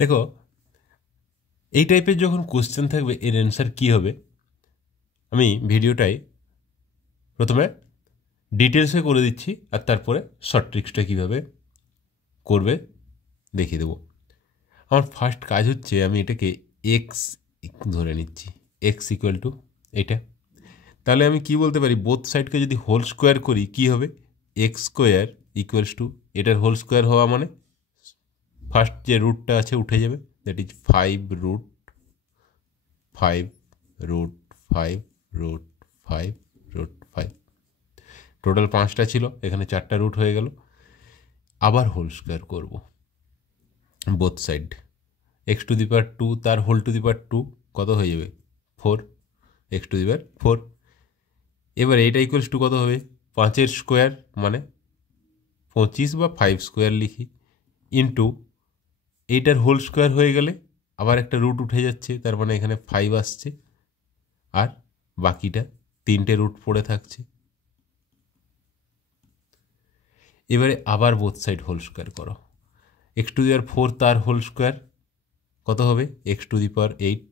দেখো এই টাইপের যখন কোশ্চেন থাকবে এর অ্যান্সার কী হবে, আমি ভিডিওটায় প্রথমে ডিটেলসে করে দিচ্ছি আর তারপরে শর্ট ট্রিক্সটা কীভাবে করবে দেখিয়ে দেবো। আমার ফার্স্ট কাজ হচ্ছে আমি এটাকে এক্স ধরে নিচ্ছি, এক্স ইকুয়াল টু এটা। তাহলে আমি কি বলতে পারি, বোথ সাইডকে যদি হোল স্কোয়ার করি কি হবে, এক্স স্কোয়ার ইকুয়ালস টু এটার হোল স্কোয়ার হওয়া মানে ফার্স্ট যে রুটটা আছে উঠে যাবে, that is 5 root 5 root 5 root 5 root 5। Total 5টা ছিল, এখানে 4টা রুট হয়ে গেল। আবার হোল স্কোয়ার করব both side, x to the power 2 তার হোল টু দি পাওয়ার 2 কত হয়ে যাবে 4, এক্স টু দি পাওয়ার 4। এবার এইটা ইকুয়ালস টু কত হবে, 5-এর স্কোয়ার মানে 25 বা 5 স্কোয়ার লিখি, ইন্টু এইটার হোল স্কোয়ার হয়ে গেলে আবার একটা রুট উঠে যাচ্ছে, তার মানে এখানে 5 আসছে, আর বাকিটা 3টে রুট পড়ে থাকছে। এবারে আবার বোথ সাইড হোল স্কোয়ার করো, এক্স টু দি পাওয়ার 4 তার হোল স্কোয়ার কত হবে, এক্স টু দি পাওয়ার 8,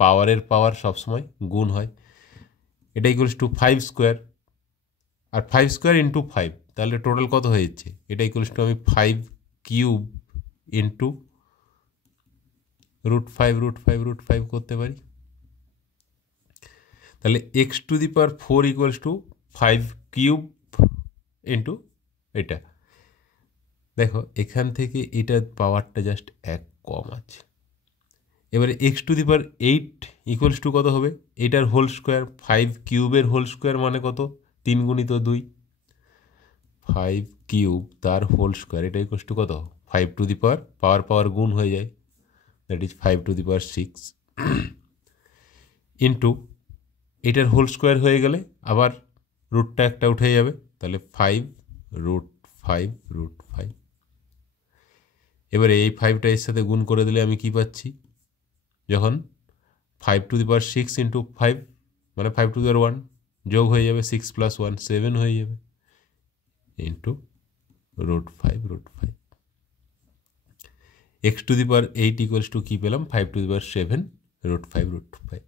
পাওয়ারের পাওয়ার সবসময় গুণ হয়, এটা ইকুয়ালস টু 5 স্কোয়ার, আর 5 স্কোয়ার ইন্টু 5, তাহলে টোটাল কত হয়ে যাচ্ছে, এটা ইকুয়ালস টু আমি 5 কিউব ইন্টু রুট 5 করতে পারি। তাহলে x to the power 4 equals to 5 cube into এটা। দেখো এখান থেকে এটার পাওয়ারটা জাস্ট 1 কম আছে। এবারে x to the power 8 equals two কত হবে, এটার হোল স্কোয়ার, 5 কিউবের হোল স্কোয়ার মানে কত, 3 গুণিত 2, 5 কিউব তার হোল স্কোয়ার, এটা ইকুয়ালস টু কত, 5 টু দি পাওয়ার পাওয়ার গুণ হয়ে যায়, that is 5 to the power 6, into এটার হোল স্কোয়ার হয়ে গেলে আবার রুটটা একটা উঠে যাবে, তাহলে 5 রুট 5 রুট 5। এবারে এই 5টা এর সাথে গুণ করে দিলে আমি কি পাচ্ছি, যখন 5 টু দি পাওয়ার 6 ইন্টু 5 মানে 5 টু দি পাওয়ার 1 যোগ হয়ে যাবে, 6 প্লাস 1 7 হয়ে যাবে, into root 5 root 5। X to the power 8 equals to কী পেলাম, 5 to the power 7 root 5 root 5।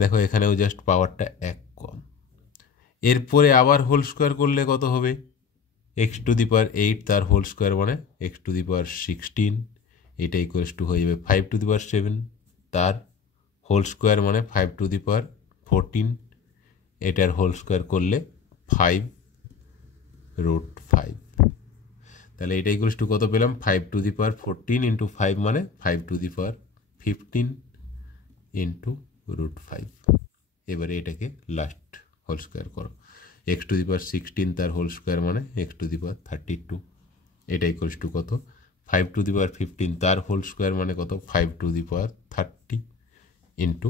দেখো এখানেও জাস্ট পাওয়ারটা 1 কম। এরপরে আবার হোল স্কোয়ার করলে কত হবে, এক্স টু দি পাওয়ার 8 তার হোল স্কোয়ার মানে এক্স টু দি পাওয়ার 16, এটা ইকুয়ালস টু হয়ে যাবে 5 টু দি পাওয়ার 7 তার হোল স্কোয়ার মানে 5 টু দি পাওয়ার 14, এটার হোল স্কোয়ার করলে 5 রুট 5। তাহলে এটা ইকুয়ালস টু কত পেলাম, 5 টু দি পাওয়ার 14 ইন্টু 5 মানে 5 to the power 15 into root 5। এবারে এটাকে লাস্ট হোল স্কোয়ার করো, এক্স টু দি পাওয়ার 16 তার হোল স্কোয়ার মানে এক্স টু দি পাওয়ার 32, এটা ইকুয়ালস টু কত, 5 টু দি পাওয়ার 15 তার হোল স্কোয়ার মানে কত, 5 to the power 30 into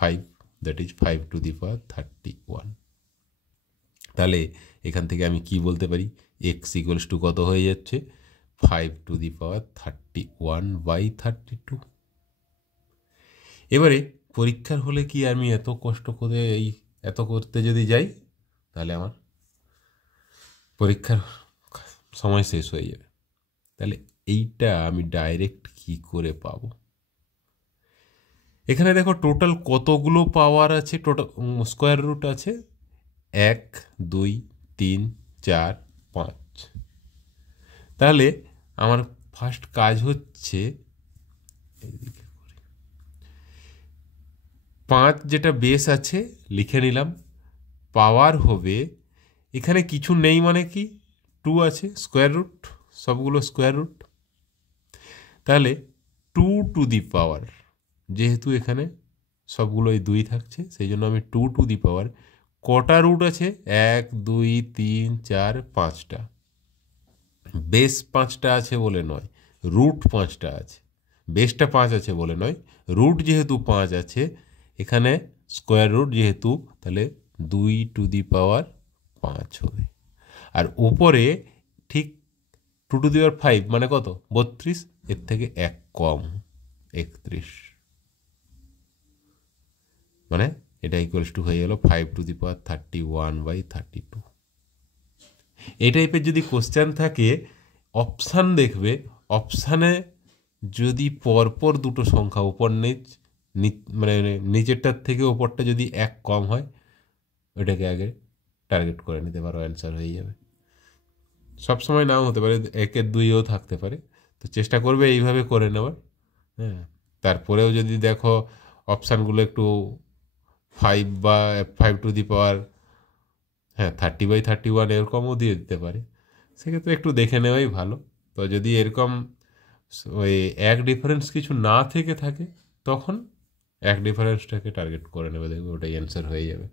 5, that is 5 to the power 31। তাহলে এখান থেকে আমি কি বলতে পারি, এক্স ইকুয়ালস টু কত হয়ে যাচ্ছে, 5 টু দি পাওয়ার 31 বাই 32। এবারে পরীক্ষার হলে কি আমি এত কষ্ট করে এত করতে যদি যাই তাহলে আমার পরীক্ষার সময় শেষ হয়ে যাবে। তাহলে এইটা আমি ডাইরেক্ট কি করে পাবো, এখানে দেখো টোটাল কতগুলো পাওয়ার আছে, টোটাল স্কোয়ার রুট আছে 1 2 3 4 5। তাহলে আমার ফার্স্ট কাজ হচ্ছে 5 যেটা বেস আছে লিখে নিলাম, পাওয়ার হবে এখানে কিছু নেই মানে কি 2 আছে, স্কোয়ার রুট সবগুলো স্কোয়ার রুট, তাহলে 2 টু দি পাওয়ার, যেহেতু এখানে সবগুলোই 2 থাকছে সেই জন্য আমি 2 টু দি পাওয়ার, কটা রুট আছে 1 2 3 4 5টা, বেস 5টা আছে বলে নয়, রুট 5টা আছে, বেসটা 5 আছে বলে নয়, রুট যেহেতু 5 আছে এখানে স্কোয়ার রুট যেহেতু, তাহলে 2 টু দি পাওয়ার 5 হবে। আর উপরে ঠিক 2 টু দি পাওয়ার 5 মানে কত 32, এর থেকে 1 কম 31, মানে এটা ইকুয়ালস টু হয়ে গেল 5 টু দি পাওয়ার 31 বাই 32। এই টাইপের যদি কোশ্চেন থাকে অপশান দেখবে, অপশানে যদি পরপর দুটো সংখ্যা উপর নিচ মানে নিচেরটার থেকে ওপরটা যদি এক কম হয় ওইটাকে আগে টার্গেট করে নিতে পারো, অ্যান্সার হয়ে যাবে। সবসময় নাও হতে পারে, একের দুইও থাকতে পারে, তো চেষ্টা করবে এইভাবে করে নেওয়ার। হ্যাঁ, তারপরেও যদি দেখো অপশানগুলো একটু 5 বা 5 টু দি পাওয়ার 30/31 এরকমও দিয়ে দিতে পারে, সেক্ষেত্রে একটু দেখে নেওয়াই ভালো। তো যদি এরকম ওই এক ডিফারেন্স কিছু না থেকে থাকে তখন এক ডিফারেন্সটাকে টার্গেট করে নেবে, দেখবে ওটাই অ্যান্সার হয়ে যাবে।